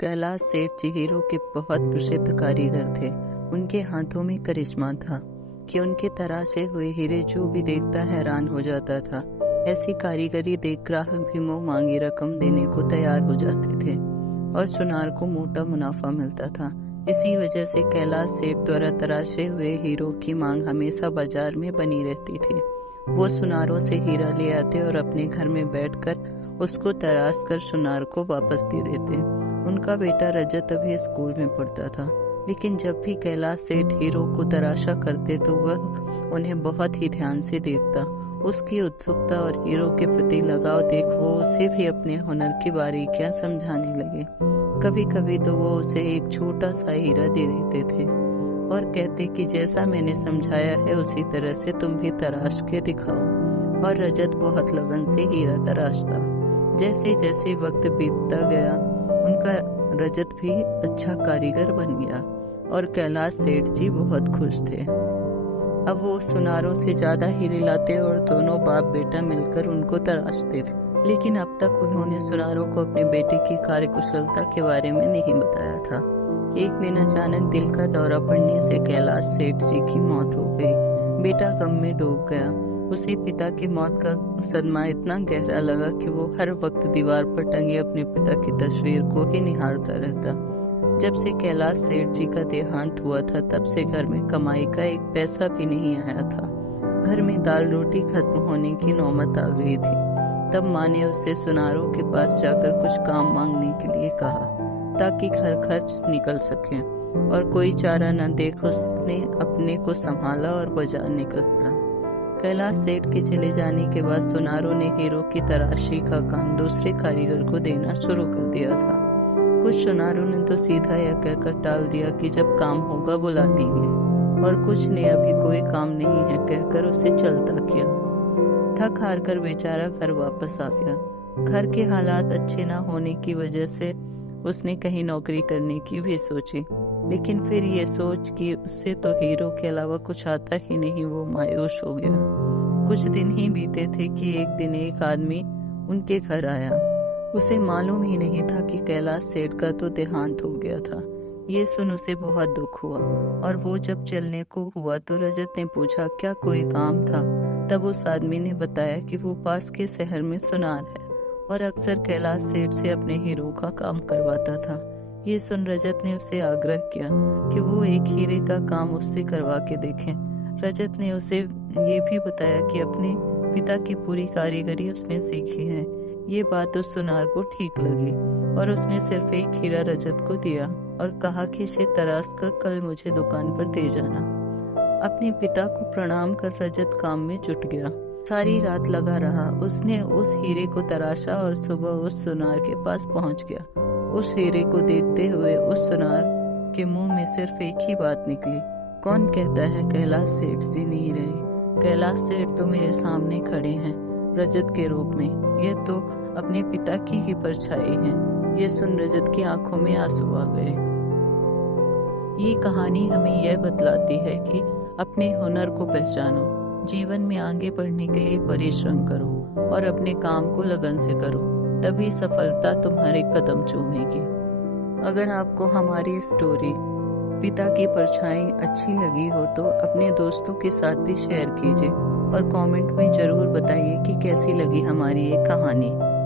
कैलाश सेठ जी हीरो के बहुत प्रसिद्ध कारीगर थे। उनके हाथों में करिश्मा था कि उनके तराशे हुए हीरे जो भी देखता हैरान हो जाता था। ऐसी कारीगरी देख ग्राहक भी मुंह मांगी रकम देने को तैयार हो जाते थे और सुनार को मोटा मुनाफा मिलता था। इसी वजह से कैलाश सेठ द्वारा तराशे हुए हीरो की मांग हमेशा बाजार में बनी रहती थी। वो सुनारों से हीरा ले आते और अपने घर में बैठकर उसको तराश कर सुनार को वापस दे देते। उनका बेटा रजत अभी स्कूल में पढ़ता था, लेकिन जब भी कैलाश सेठ हीरो को तराशा करते तो वह उन्हें बहुत ही ध्यान से देखता। उसकी उत्सुकता और हीरो के प्रति लगाव देख वो उसे भी अपने हुनर की बारीकियां समझाने लगे। कभी कभी तो वो उसे एक छोटा सा हीरा दे देते थे और कहते कि जैसा मैंने समझाया है उसी तरह से तुम भी तराश के दिखाओ। और रजत बहुत लगन से हीरा तराशता। जैसे जैसे वक्त बीतता गया उनका रजत भी अच्छा कारीगर बन गया और कैलाश सेठ जी बहुत खुश थे। अब वो सुनारों से ज्यादा हीरे लाते और दोनों बाप बेटा मिलकर उनको तराशते थे। लेकिन अब तक उन्होंने सुनारों को अपने बेटे की कार्यकुशलता के बारे में नहीं बताया था। एक दिन अचानक दिल का दौरा पड़ने से कैलाश सेठ जी की मौत हो गई। बेटा गम में डूब गया। उसे पिता की मौत का सदमा इतना गहरा लगा कि वो हर वक्त दीवार पर टंगी अपने पिता की तस्वीर को ही निहारता रहता। जब से कैलाश सेठ जी का देहांत हुआ था तब से घर में कमाई का एक पैसा भी नहीं आया था। घर में दाल रोटी खत्म होने की नौबत आ गई थी। तब माँ ने उससे सुनारों के पास जाकर कुछ काम मांगने के लिए कहा ताकि घर खर्च निकल सके, और कोई चारा न देख उसने अपने को संभाला और बाजार निकल पड़ा। कैलाश सेठ के चले जाने के बाद सुनारों ने हीरो की तराशी का काम दूसरे कारीगर को देना शुरू कर दिया था। कुछ सुनारों ने तो सीधा यह कहकर टाल दिया कि जब काम होगा बुला लेंगे, और कुछ ने अभी कोई काम नहीं है कहकर उसे चलता किया। थक हार कर बेचारा घर वापस आ गया। घर के हालात अच्छे न होने की वजह से उसने कहीं नौकरी करने की भी सोची, लेकिन फिर ये सोच कि उससे तो हीरो के अलावा कुछ आता ही नहीं, वो मायूस हो गया। कुछ दिन ही बीते थे कि एक दिन एक आदमी उनके घर आया। उसे मालूम ही नहीं था कि कैलाश सेठ का तो देहांत हो गया था। ये सुन उसे बहुत दुख हुआ, और वो जब चलने को हुआ तो रजत ने पूछा क्या कोई काम था। तब उस आदमी ने बताया कि वो पास के शहर में सुनार है और अक्सर कैलाश सेठ से अपने हीरो का काम करवाता था। ये सुन रजत ने उसे आग्रह किया कि वो एक हीरे का काम उससे करवा के देखें। रजत ने उसे ये भी बताया कि अपने पिता की पूरी कारीगरी उसने सीखी है। ये बात उस सुनार को ठीक लगी और उसने सिर्फ एक हीरा रजत को दिया और कहा कि इसे तराश कर कल मुझे दुकान पर दे जाना। अपने पिता को प्रणाम कर रजत काम में जुट गया। सारी रात लगा रहा। उसने उस हीरे को तराशा और सुबह उस सुनार के पास पहुंच गया। उस हीरे को देखते हुए उस सुनार के मुंह में सिर्फ एक ही बात निकली, कौन कहता है कैलाश सेठ जी नहीं रहे। कैलाश सेठ तो मेरे सामने खड़े हैं रजत के रूप में। ये तो अपने पिता की ही परछाई है। ये सुन रजत की आंखों में आंसू आ गए। ये कहानी हमें यह बतलाती है कि अपने हुनर को पहचानो, जीवन में आगे बढ़ने के लिए परिश्रम करो और अपने काम को लगन से करो, तभी सफलता तुम्हारे कदम चूमेगी। अगर आपको हमारी स्टोरी पिता की परछाई अच्छी लगी हो तो अपने दोस्तों के साथ भी शेयर कीजिए और कमेंट में जरूर बताइए कि कैसी लगी हमारी ये कहानी।